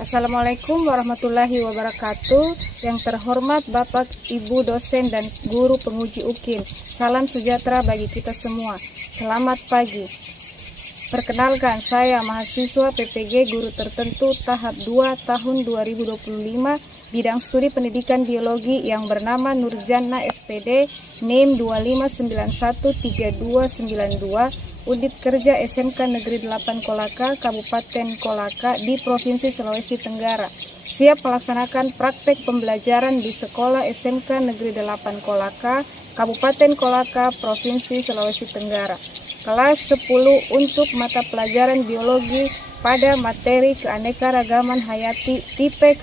Assalamualaikum warahmatullahi wabarakatuh. Yang terhormat Bapak, Ibu dosen dan guru penguji UKIN. Salam sejahtera bagi kita semua. Selamat pagi. Perkenalkan, saya mahasiswa PPG Guru Tertentu tahap 2 tahun 2025 bidang studi pendidikan biologi yang bernama Nurjana SPD NIM 25913292 Unit Kerja SMK Negeri 8 Kolaka, Kabupaten Kolaka di Provinsi Sulawesi Tenggara. Siap melaksanakan praktek pembelajaran di Sekolah SMK Negeri 8 Kolaka, Kabupaten Kolaka, Provinsi Sulawesi Tenggara. Kelas 10 untuk mata pelajaran biologi pada materi keanekaragaman hayati tipe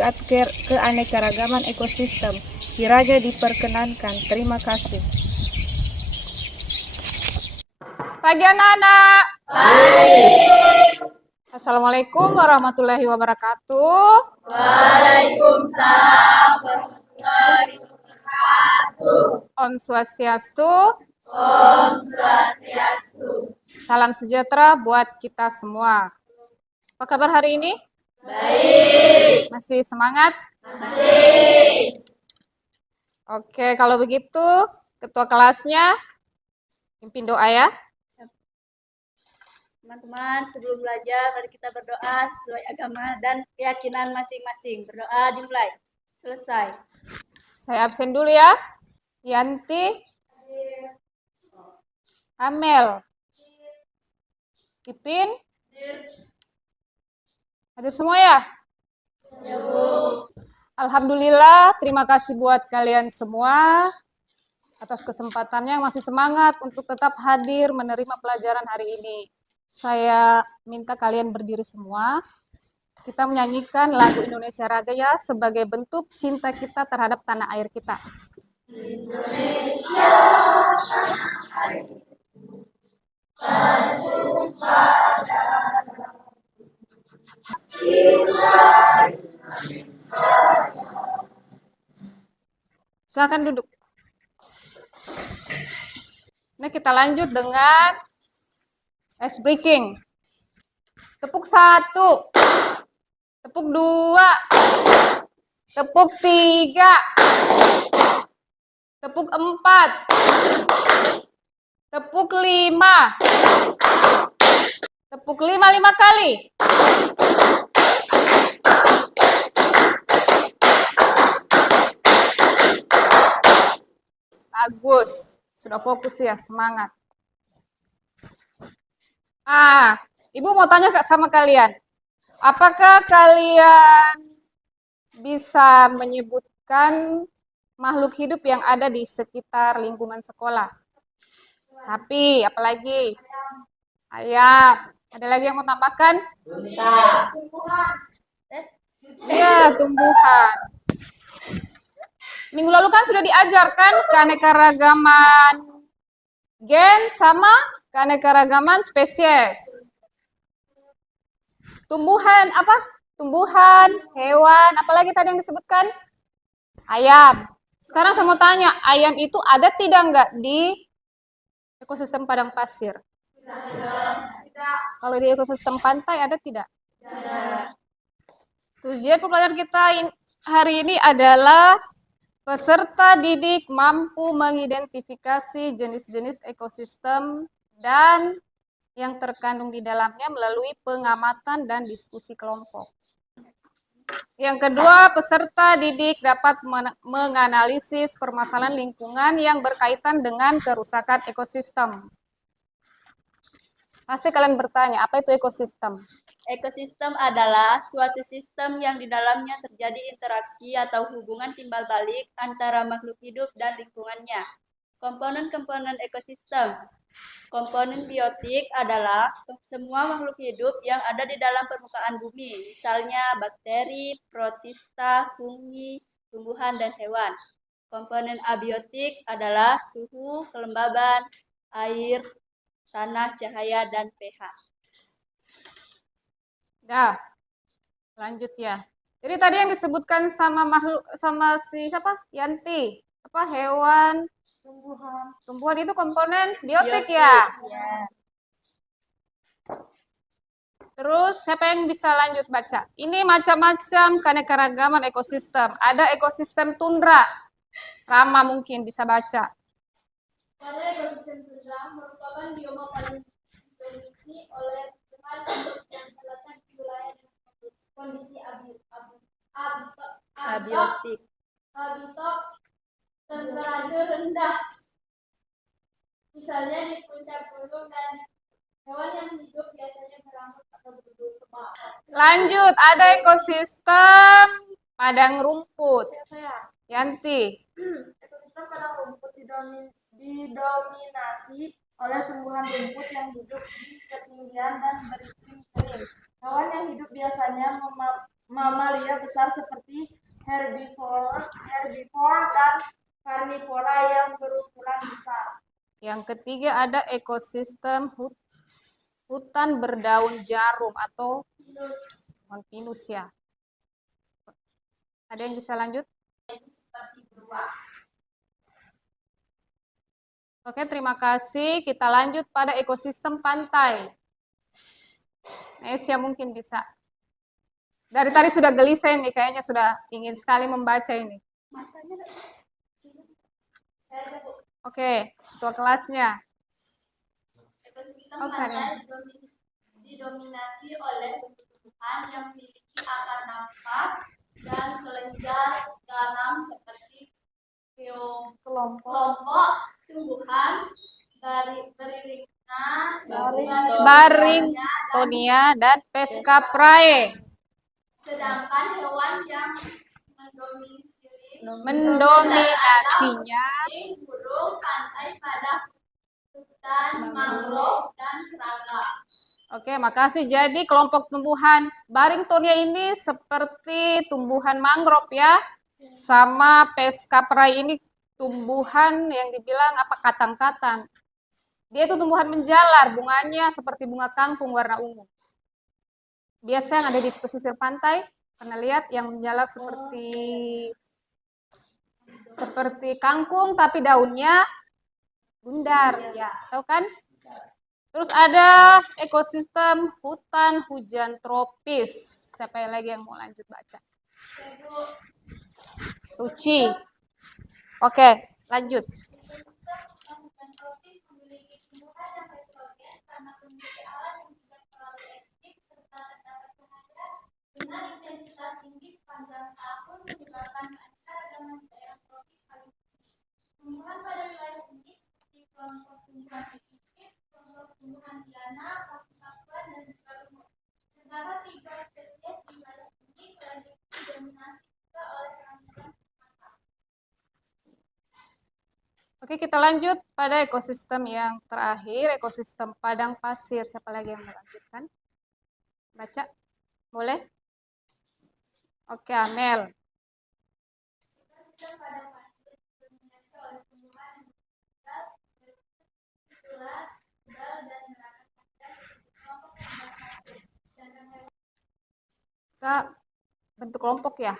keanekaragaman ekosistem. Kiranya diperkenankan. Terima kasih. Pagi anak-anak. Baik. Assalamualaikum warahmatullahi wabarakatuh. Waalaikumsalam warahmatullahi wabarakatuh. Om Swastiastu. Om Swastiastu. Salam sejahtera buat kita semua. Apa kabar hari ini? Baik. Masih semangat? Masih. Oke, kalau begitu ketua kelasnya pimpin doa ya. Teman-teman, sebelum belajar mari kita berdoa sesuai agama dan keyakinan masing-masing. Berdoa dimulai. Selesai. Saya absen dulu ya. Yanti, Amel, Ipin, hadir semua ya? Ya, Bu. Alhamdulillah, terima kasih buat kalian semua atas kesempatannya yang masih semangat untuk tetap hadir menerima pelajaran hari ini. Saya minta kalian berdiri semua. Kita menyanyikan lagu Indonesia Raya ya sebagai bentuk cinta kita terhadap tanah air kita. Indonesia tanah air bertumpah darah kita. Silakan duduk. Nah, kita lanjut dengan ice breaking. Tepuk 1, tepuk 2, tepuk 3, tepuk 4, tepuk 5, tepuk 5 kali. Bagus, sudah fokus ya, semangat. Ibu mau tanya sama kalian, apakah kalian bisa menyebutkan makhluk hidup yang ada di sekitar lingkungan sekolah? Sapi, apalagi? Ayam. Ada lagi yang mau tambahkan? Tumbuhan. Iya, tumbuhan. Minggu lalu kan sudah diajarkan keanekaragaman gen sama keanekaragaman spesies. Tumbuhan apa? Tumbuhan, hewan, apalagi tadi yang disebutkan? Ayam. Sekarang saya mau tanya, ayam itu ada tidak enggak di ekosistem padang pasir? Tidak. Kalau di ekosistem pantai ada tidak? Tidak. Tujuan pembelajaran kita hari ini adalah peserta didik mampu mengidentifikasi jenis-jenis ekosistem dan yang terkandung di dalamnya melalui pengamatan dan diskusi kelompok. Yang kedua, peserta didik dapat menganalisis permasalahan lingkungan yang berkaitan dengan kerusakan ekosistem. Pasti kalian bertanya, apa itu ekosistem? Ekosistem adalah suatu sistem yang di dalamnya terjadi interaksi atau hubungan timbal balik antara makhluk hidup dan lingkungannya. Komponen-komponen ekosistem. Komponen biotik adalah semua makhluk hidup yang ada di dalam permukaan bumi, misalnya bakteri, protista, fungi, tumbuhan, dan hewan. Komponen abiotik adalah suhu, kelembaban, air, tanah, cahaya, dan pH. Dah, lanjut ya. Jadi tadi yang disebutkan sama makhluk, sama si siapa? Yanti, apa hewan? Tumbuhan itu komponen biotik ya. Terus siapa yang bisa lanjut baca? Ini macam-macam keanekaragaman ekosistem. Ada ekosistem tundra. Rama mungkin bisa baca. Pada ekosistem tundra merupakan bioma paling didominasi oleh tumbuhan hidup yang terletak di wilayah dengan kondisi abiotik temperatur rendah. Misalnya di puncak gunung dan hewan yang hidup biasanya berambut atau berbulu tebal. Lanjut, ada ekosistem padang rumput. Yanti. Ekosistem padang rumput didominasi oleh tumbuhan rumput yang hidup di ketinggian dan beriklim kering. Hewan yang hidup biasanya mamalia besar seperti herbivora dan karnivora yang berukuran besar. Yang ketiga ada ekosistem hutan berdaun jarum atau pinus ya. Ada yang bisa lanjut? Oke, terima kasih. Kita lanjut pada ekosistem pantai. Nesya mungkin bisa. Dari tadi sudah gelisah nih, kayaknya sudah ingin sekali membaca ini. Oke, ketua kelasnya. Ekosistem pantai didominasi oleh tumbuhan yang memiliki akar nafas dan kelenjar dalam seperti kelompok tumbuhan Baringtonia dan Pescaprae. Sedangkan hewan yang mendominasinya burung pantai pada hutan mangrove dan serangga. Oke, makasih. Jadi kelompok tumbuhan Baringtonia ini seperti tumbuhan mangrove ya. Sama Pescaprae ini tumbuhan yang dibilang apa katang-katang. Dia itu tumbuhan menjalar, bunganya seperti bunga kangkung warna ungu. Biasa yang ada di pesisir pantai, pernah lihat yang menjalar seperti kangkung tapi daunnya bundar, ya, tahu kan? Terus ada ekosistem hutan hujan tropis. Siapa yang lagi yang mau lanjut baca? Suci. Oke, lanjut. Dengan intensitas tinggi sepanjang tahun menyebabkan keanekaragaman daerah tropis paling tinggi. Tumbuhan pada wilayah ini seperti kelompok tumbuhan epifit, kelompok tumbuhan liana, paku-pakuan, dan juga lumut. Terdapat 3 spesies di wilayah ini selain itu didominasi juga oleh kerangkatan primata. Oke, kita lanjut pada ekosistem yang terakhir, ekosistem padang pasir. Siapa lagi yang melanjutkan? Baca, boleh? Oke, Amel. Ekosistem padang pasir didominasi oleh tumbuhan yang tinggal, bertular, udal, dan neraka panjang seperti kelompok padang pasir. Kita bentuk kelompok ya.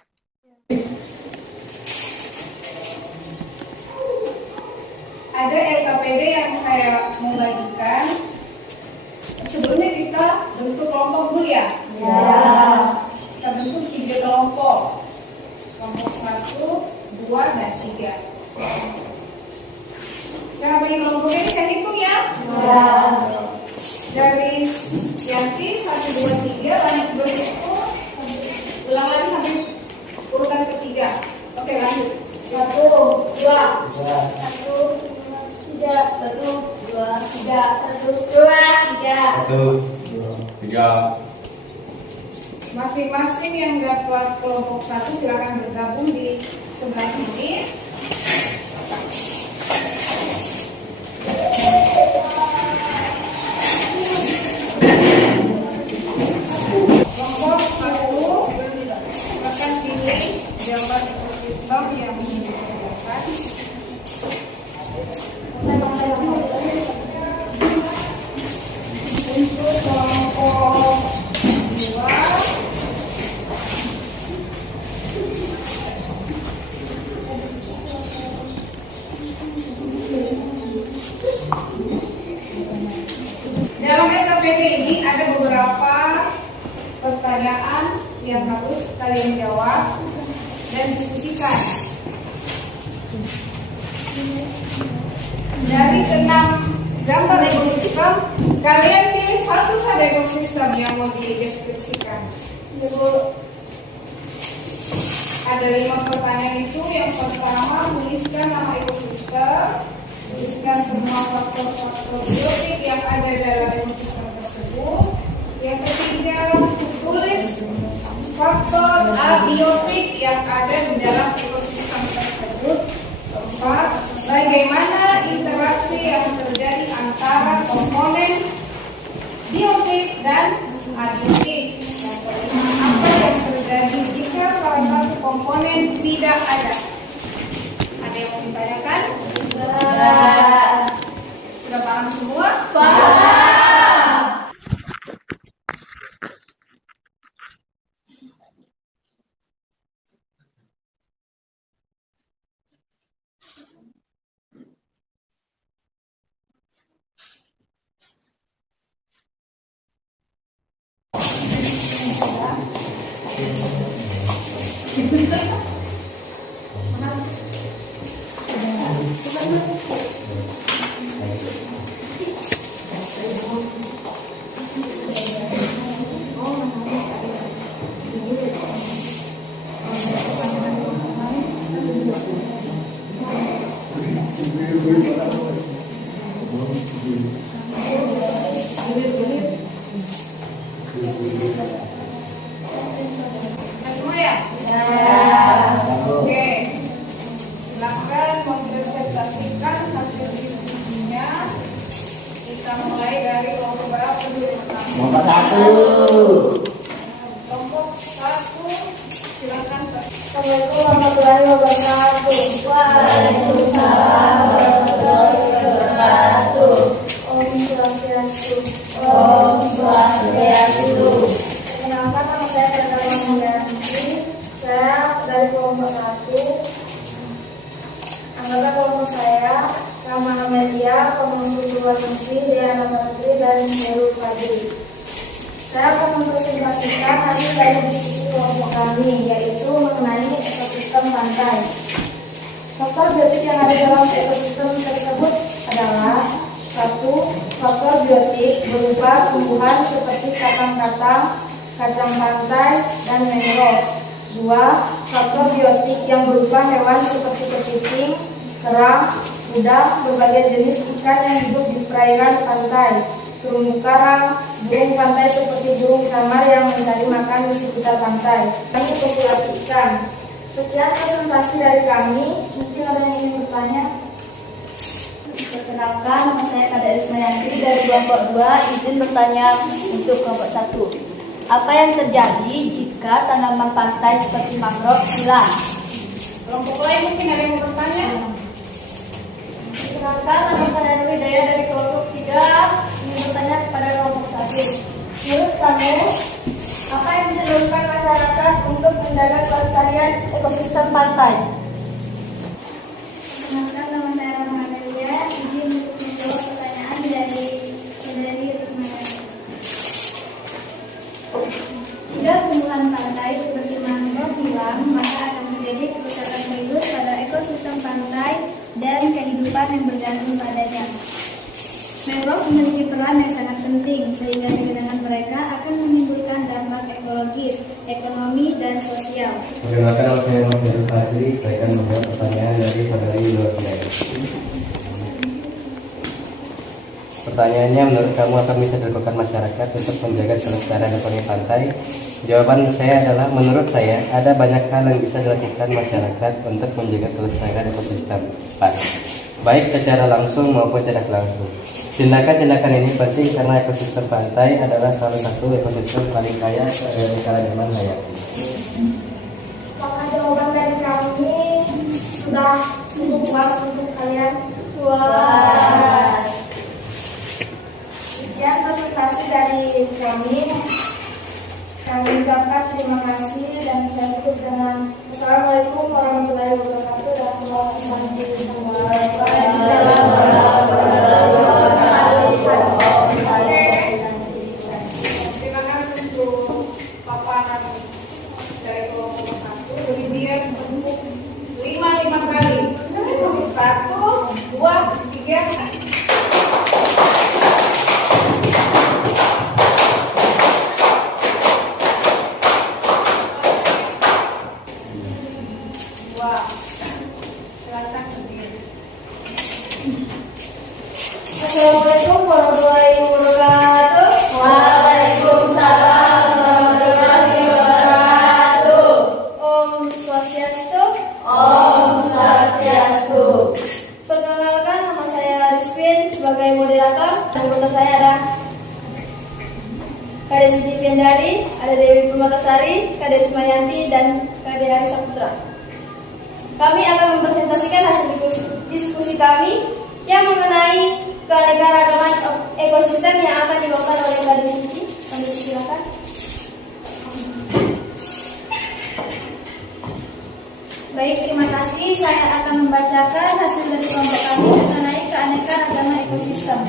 Ada LKPD yang saya mau bagikan. Sebelumnya kita bentuk kelompok dulu ya. Kita bentuk 3 kelompok. Kelompok 1, 2, dan 3. Cara bagi kelompoknya ini saya hitung ya. Dari Yanti 1, 2, 3 lanjut berhitung. Ulang lagi sampai urutan ketiga. Oke, lanjut. 1, 2, 1, 3, 1, 2, 3, 1, 2, 3. Masing-masing yang dapat kelompok 1 silakan bergabung di sebelah sini. Kelompok 1 akan pilih gambar ekosistem yang dibutuhkan. Untuk kelompok 2 kita yang harus kalian jawab dan diskusikan. Dari 6 gambar ekosistem, kalian pilih satu saja ekosistem yang mau dideskripsikan. Ada 5 pertanyaan itu. Yang pertama, tuliskan nama ekosistem, tuliskan semua faktor-faktor biotik yang ada dalam ekosistem tersebut. Yang ketiga, tulis faktor abiotik yang ada di dalam ekosistem tersebut. Keempat, bagaimana interaksi yang terjadi antara komponen biotik dan abiotik. Yang kelima, apa yang terjadi jika salah satu komponen tidak ada? Ada yang mau ditanyakan? Sudah paham semua? Semua ya? Oke. Silakan mempresentasikan hasil diskusinya. Kita mulai dari kelompok berapa dulu yang pertama? Nomor 1. Kelompok 1, silakan. Assalamualaikum warahmatullahi wabarakatuh. Waalaikumsalam warahmatullahi wabarakatuh. Om Swastiastu. Om Swastiastu. Kenapa nama saya Pratama Mundarti? Saya dari kelompok 1. Anggota kelompok saya Rama Amelia, Pengurus Luar Negeri, Diana Menteri, dan Heru Fadli. Saya akan mempresentasikan hasil dari diskusi kelompok kami, yaitu mengenai ekosistem pantai. Faktor biotik yang ada dalam ekosistem tersebut adalah: 1. Faktor biotik berupa tumbuhan seperti kacang-kacang, kacang pantai, dan mangrove. 2. Faktor biotik yang berupa hewan seperti kepiting, kerang, udang, berbagai jenis ikan yang hidup di perairan pantai, terumbu karang, burung pantai seperti burung kamar yang mencari makan di sekitar pantai, dan populasi ikan. Sekian presentasi dari kami. Mungkin ada yang ingin bertanya? Perkenalkan, nama saya Kada Ismayanti dari kelompok 2. Izin bertanya untuk kelompok 1. Apa yang terjadi jika tanaman pantai seperti mangrove hilang? Kelompok lain mungkin ada yang mau bertanya? Perkenalkan, nama saya Nuri Daya dari kelompok 3. Ingin bertanya kepada kelompok 1. Menurut kamu, apa yang bisa dilakukan masyarakat untuk menjaga kelestarian ekosistem pantai? Perkenalkan, nama saya Rama Amelia. Izin untuk menjawab pertanyaan dari saudari Rismaya. Jika tumbuhan pantai seperti mangrove hilang, maka akan terjadi kerusakan serius pada ekosistem pantai dan kehidupan yang bergantung padanya. Mangrove memiliki peran yang sangat penting, sehingga kehilangan mereka akan menimbulkan dampak ekologis, ekonomi, dan sosial. Perkenalkan, nama saya Heru Fadli. Saya akan menjawab pertanyaan dari saudari Nur Hidayah. Pertanyaannya, menurut kamu apa yang bisa dilakukan masyarakat untuk menjaga kelestarian ekonomi pantai? Jawaban saya adalah, menurut saya ada banyak hal yang bisa dilakukan masyarakat untuk menjaga kelestarian ekosistem pantai, baik secara langsung maupun tidak langsung. Tindakan-tindakan ini penting karena ekosistem pantai adalah salah satu ekosistem paling kaya di keragaman hayati. Apakah jawaban dari kami sudah cukup puas untuk kalian? Puas. Sekian presentasi dari kami. Kami ucapkan terima kasih dan saya tutup dengan Assalamualaikum warahmatullahi wabarakatuh dan warahmatullahi wabarakatuh. Terima kasih untuk paparan biar bertumpuk 5 kali. 1, 2, 3. Wah, silakan berdiri. Assalamualaikum warahmatullahi wabarakatuh. Waalaikumsalam warahmatullahi wabarakatuh. Om Swastiastu. Om Swastiastu. Perkenalkan, nama saya Rizkwin sebagai moderator. Anggota saya ada Kade Suci Piandari, ada Dewi Permatasari, Kade Ismayanti, dan Kade Hari Saputra. Kami akan mempresentasikan hasil diskusi kami yang mengenai keanekaragaman ekosistem yang akan dibawakan oleh Kade Suci. Kade Suci, silakan. Baik, terima kasih. Saya akan membacakan hasil dari kelompok kami mengenai keanekaragaman ekosistem.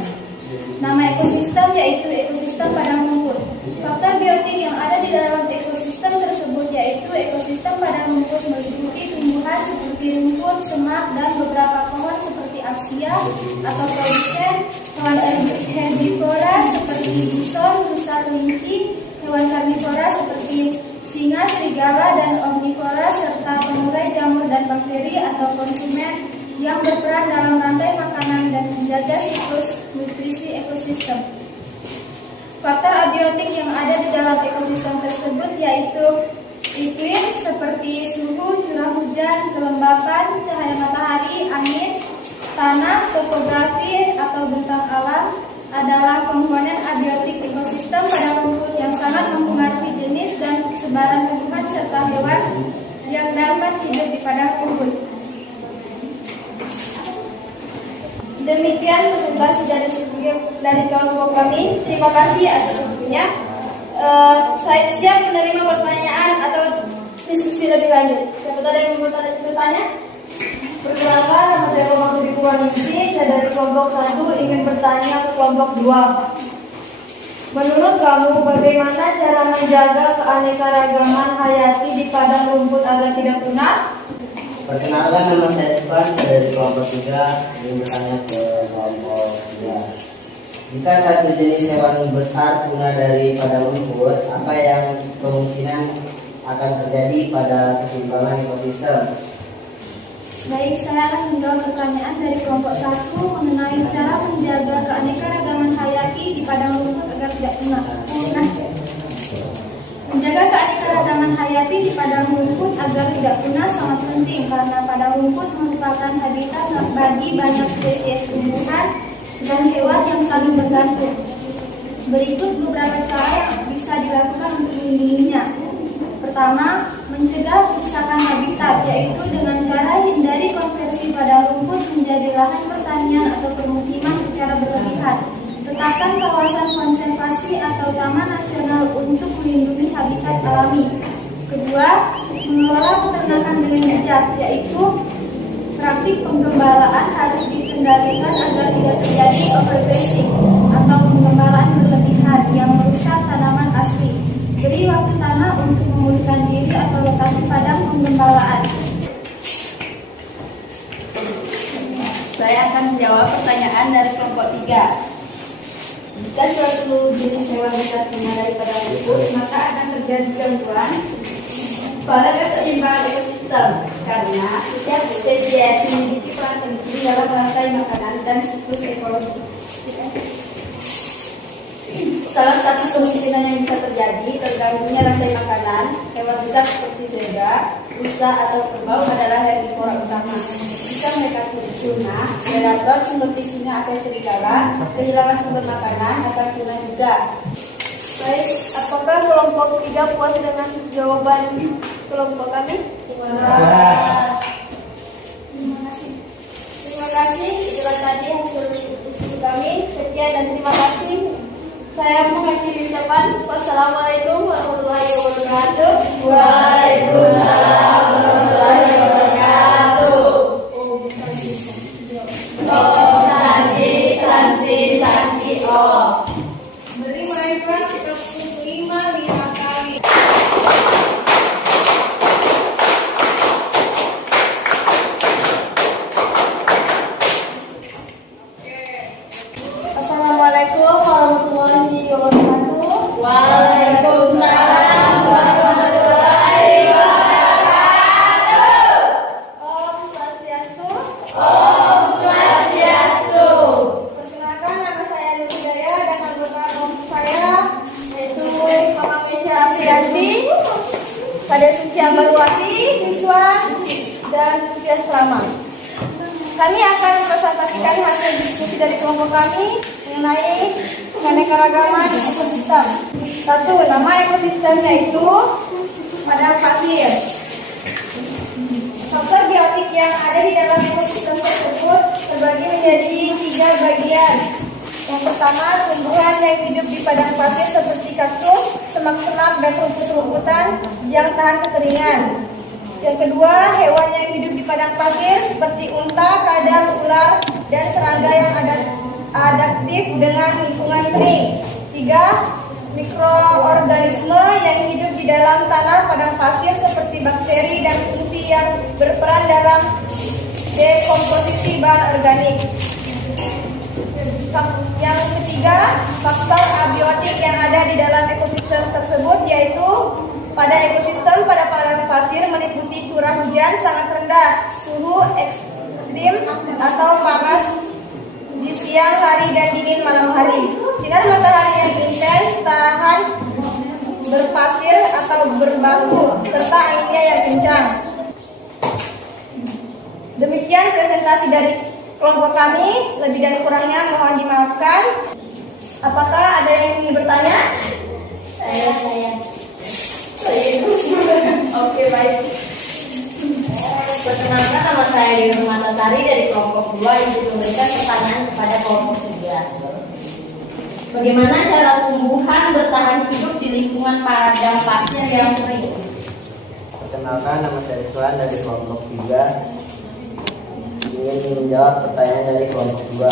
Nama ekosistem yaitu ekosistem padang rumput. Faktor biotik yang ada di dalam ekosistem tersebut yaitu ekosistem padang rumput meliputi tumbuhan seperti rumput, semak, dan beberapa pohon seperti aksia atau produsen, hewan herbivora seperti bison, rusa, kelinci, hewan karnivora seperti singa, serigala, dan omnivora serta pengurai jamur dan bakteri atau konsumen yang berperan dalam rantai makanan dan menjaga siklus nutrisi ekosistem. Faktor abiotik yang ada di dalam ekosistem tersebut yaitu iklim seperti suhu, curah hujan, kelembapan, cahaya matahari, angin, tanah, topografi atau bentang alam adalah komponen abiotik ekosistem pada rumput yang sangat mempengaruhi jenis dan kesebaran tumbuhan serta hewan yang dapat hidup di padang rumput. Demikian presentasi dari kelompok kami. Terima kasih atas waktunya. Saya siap menerima pertanyaan atau diskusi lebih lanjut. Siapa tadi yang mau bertanya? Perkenalkan, nama saya Muhammad Budi Purwaningsi. Saya dari kelompok 1 ingin bertanya ke kelompok 2. Menurut kamu, bagaimana cara menjaga keanekaragaman hayati di padang rumput agar tidak punah? Perkenalkan, nama saya Ivan, saya dari kelompok 3, ingin bertanya ke kelompok 3. Jika satu jenis hewan besar punah dari padang rumput, apa yang kemungkinan akan terjadi pada keseimbangan ekosistem? Baik, saya akan menjawab pertanyaan dari kelompok 1 mengenai cara menjaga keanekaragaman hayati di padang rumput agar tidak punah. Menjaga keanekaragaman hayati di padang rumput agar tidak punah sangat penting karena padang rumput merupakan habitat bagi banyak spesies tumbuhan dan hewan yang saling bergantung. Berikut beberapa cara yang bisa dilakukan untuk melindunginya. Pertama, mencegah kerusakan habitat, yaitu dengan cara hindari konversi padang rumput menjadi lahan pertanian atau permukiman secara berlebihan. Tetapkan kawasan konservasi atau taman nasional untuk melindungi habitat alami. Kedua, mengelola peternakan dengan bijak, yaitu praktik penggembalaan harus dikendalikan agar tidak terjadi overgrazing atau penggembalaan berlebihan yang merusak tanaman asli. Beri waktu tanah untuk memulihkan diri atau lokasi padang penggembalaan. Saya akan menjawab pertanyaan dari kelompok 3. Jika suatu jenis hewan besar punah dari padang rumput, maka akan terjadi gangguan pada keseimbangan ekosistem karena setiap spesies memiliki peran penting dalam rantai makanan dan siklus ekologi. Salah satu kemungkinan yang bisa terjadi terganggunya rantai makanan hewan besar seperti zebra, rusa, atau kerbau adalah herbivora utama. Jika mereka punah, predator seperti singa atau serigala kehilangan sumber makanan akan punah juga. Baik, apakah kelompok 3 puas dengan jawaban kelompok kami? Terima kasih. Terima kasih. Itulah tadi hasil diskusi kami. Sekian dan terima kasih. Saya mengakhiri ucapan. Wassalamualaikum warahmatullahi wabarakatuh. Waalaikumsalam warahmatullahi wabarakatuh. Om Santi Santi Santi Om. Beri mereka 5 kali. ada Suci Ambarwati, Rizwan, dan Fias Rama. Kami akan mempresentasikan hasil diskusi dari kelompok kami mengenai keanekaragaman ekosistem. 1. Nama ekosistemnya itu padang pasir. Faktor biotik yang ada di dalam ekosistem tersebut terbagi menjadi 3 bagian. Yang pertama, tumbuhan yang hidup di padang pasir seperti kaktus, semak-semak, dan rumput-rumputan yang tahan kekeringan. Yang kedua, hewan yang hidup di padang pasir seperti unta, kadal, ular, dan serangga yang adaptif dengan lingkungan kering. 3. Mikroorganisme yang hidup di dalam tanah padang pasir seperti bakteri dan fungsi yang berperan dalam dekomposisi bahan organik. Yang ketiga, faktor abiotik yang ada di dalam ekosistem tersebut yaitu pada ekosistem pada padang pasir meliputi curah hujan sangat rendah, suhu ekstrim atau panas di siang hari dan dingin malam hari, sinar matahari yang intens, tahan berpasir atau berbatu, serta anginnya yang kencang. Demikian presentasi dari kelompok kami, lebih dan kurangnya mohon dimaafkan. Apakah ada yang ingin bertanya? Saya. Oke, baik. Perkenalkan, nama saya Dewi Rumantasari dari kelompok 2 yang memberikan pertanyaan kepada kelompok 3. Bagaimana cara tumbuhan bertahan hidup di lingkungan padang pasir yang kering? Perkenalkan, nama saya Rizwan dari kelompok 3 ingin menjawab pertanyaan dari kelompok 2.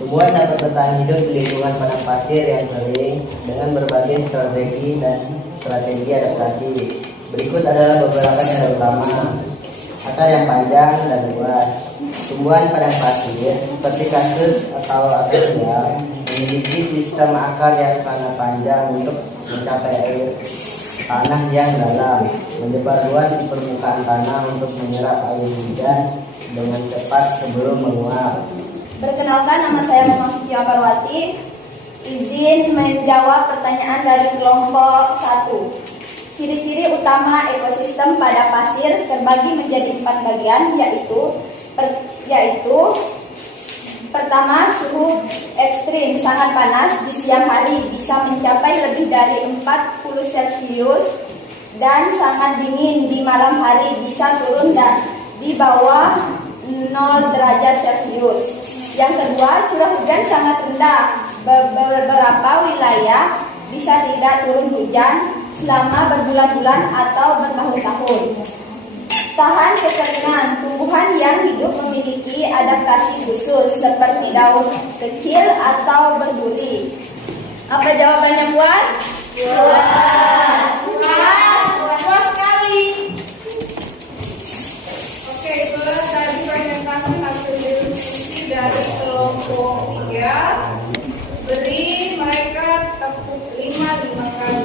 Tumbuhan dapat bertahan hidup di lingkungan padang pasir yang kering dengan berbagai strategi adaptasi. Berikut adalah beberapa cara utama. Akar yang panjang dan luas. Tumbuhan padang pasir seperti kaktus atau akasia memiliki sistem akar yang sangat panjang untuk mencapai air tanah yang dalam, menyebar luas di permukaan tanah untuk menyerap air hujan dengan cepat sebelum menguap. Perkenalkan, nama saya Mama Suci Ambarwati. Izin menjawab pertanyaan dari kelompok 1. Ciri-ciri utama ekosistem padang pasir terbagi menjadi 4 bagian, yaitu pertama, suhu ekstrim sangat panas di siang hari bisa mencapai lebih dari 40 Celcius dan sangat dingin di malam hari bisa turun di bawah 0 derajat Celcius. Yang kedua, curah hujan sangat rendah. Beberapa wilayah bisa tidak turun hujan selama berbulan-bulan atau bertahun-tahun. Tahan kekeringan. Tumbuhan yang hidup memiliki adaptasi khusus seperti daun kecil atau berduri. Apa jawabannya, puas? Puas sekali. Oke, itulah tadi presentasi hasil diskusi dari kelompok 3. Beri mereka tepuk 5 kali.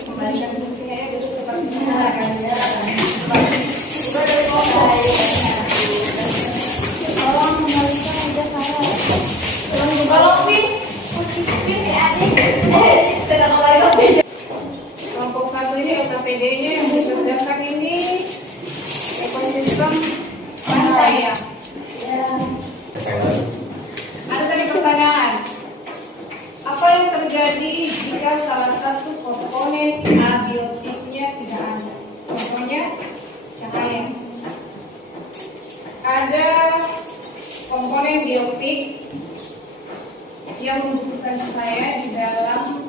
Kembalikan fungsinya ya, dulu seperti ini. Juga dari kelompok. Tolong kembalikan aja saya. Kalau Pin, kelompok 1 ini LKPD-nya yang dikerjakan ini ekosistem pantai ya. Ada tadi pertanyaan. Apa yang terjadi jika salah satu komponen abiotiknya tidak ada? Contohnya cahaya. Ada komponen biotik yang membutuhkan cahaya di dalam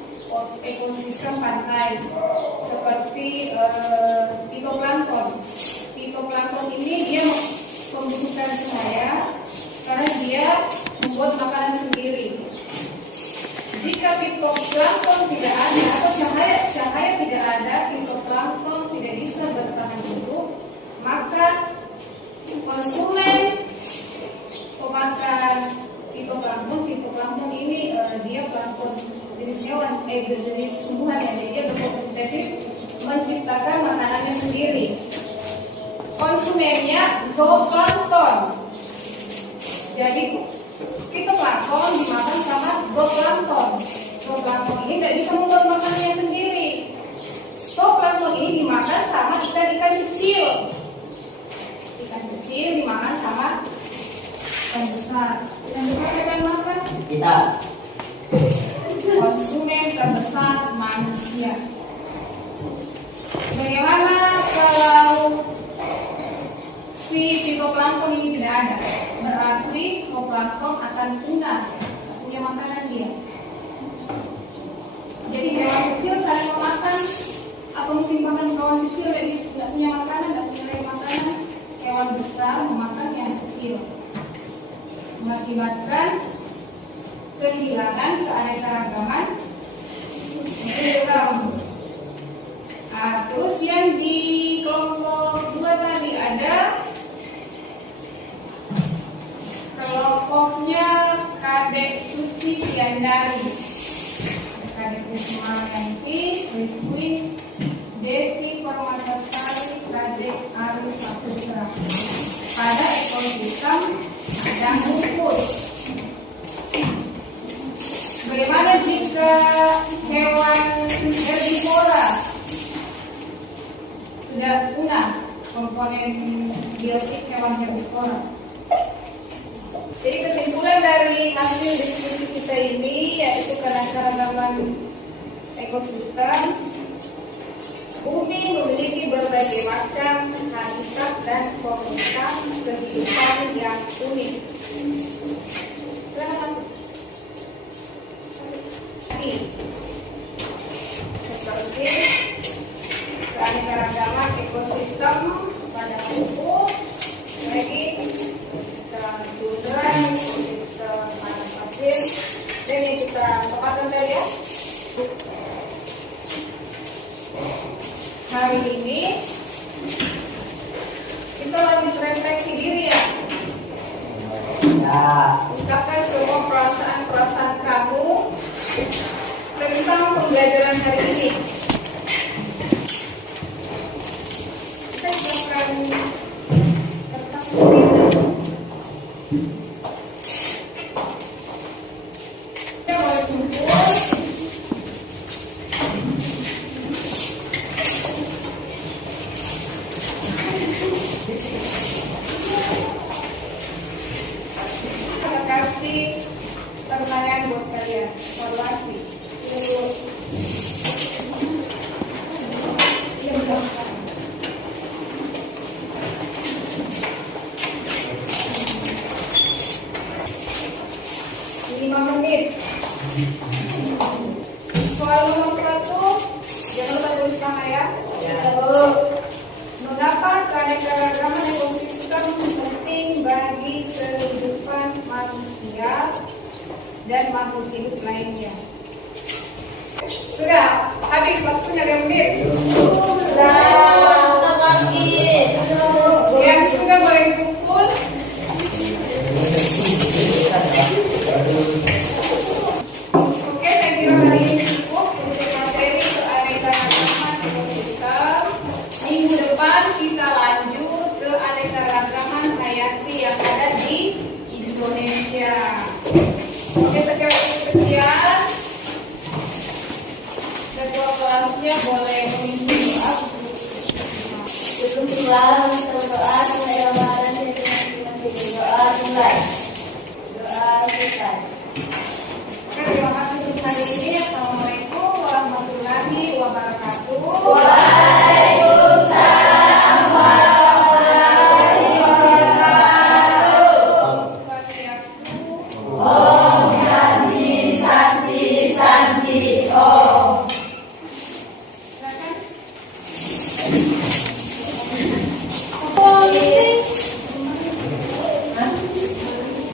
ekosistem pantai seperti fitoplankton. Fitoplankton ini dia membutuhkan cahaya karena dia membuat makanan sendiri. Jika fitoplankton tidak ada atau cahaya tidak ada, fitoplankton tidak bisa bertahan hidup, maka konsumen pemakan fitoplankton ini dia plankton jenis hewan, jenis tumbuhan ya, jadi dia berfotosintesis menciptakan makanannya sendiri. Konsumennya zooplankton. Fitoplankton dimakan sama zooplankton. Zooplankton ini tidak bisa membuat makanannya sendiri. Zooplankton ini dimakan sama ikan-ikan kecil. Ikan kecil dimakan sama ikan besar. Ikan besar siapa yang makan? Kita. Konsumen terbesar manusia. Bagaimana kalau si fitoplankton ini tidak ada? Berarti zooplankton akan punah, punya makanan dia. Jadi hewan kecil saling memakan, atau mungkin bahkan kawan kecil yang tidak punya makanan, tidak punya makanan, hewan besar memakan yang kecil, mengakibatkan kehilangan keanekaragaman alam. Terus yang di kelompok 2 tadi ada kelompoknya Kadek Suci Tiandari, Kadek Kusmayanti, Rizky, Devi Kormatasari, Kadek Arif Saputra. Pada ekosistem dan ukur. Bagaimana jika hewan herbivora sudah punah, komponen biotik hewan herbivora? Jadi kesimpulan dari hasil diskusi kita ini yaitu keanekaragaman ekosistem, bumi memiliki berbagai macam habitat dan komunitas kehidupan yang unik. Silakan masuk. Seperti keanekaragaman ekosistem pada tubuh, lagi tundra, kita padang pasir, dan yang kita tempatkan tadi ya. Hari ini kita lanjut refleksi diri ya. Ya. Ungkapkan semua perasaan-perasaan kamu tentang pembelajaran hari ini. Kita siapkan kertas putih. Kita mulai kumpul. Kita kasih pertanyaan buat kalian, evaluasi. Iya, silakan. 5 menit. Soal nomor 1, jangan lupa tulis nama ya. Mengapa keanekaragaman ekosistem penting bagi kehidupan manusia dan makhluk hidup lainnya? Sudah habis waktunya 5 menit. Selamat pagi. Yang sudah boleh kumpul. Oke, saya kira hari ini cukup untuk materi keanekaragaman ekosistem. Minggu depan kita lanjut ke keanekaragaman hayati yang ada di Indonesia. Oke, sekian. Ketua kelasnya boleh memimpin doa. Sebelum berdoa, kita berdoa, kita berdoa, kita berdoa,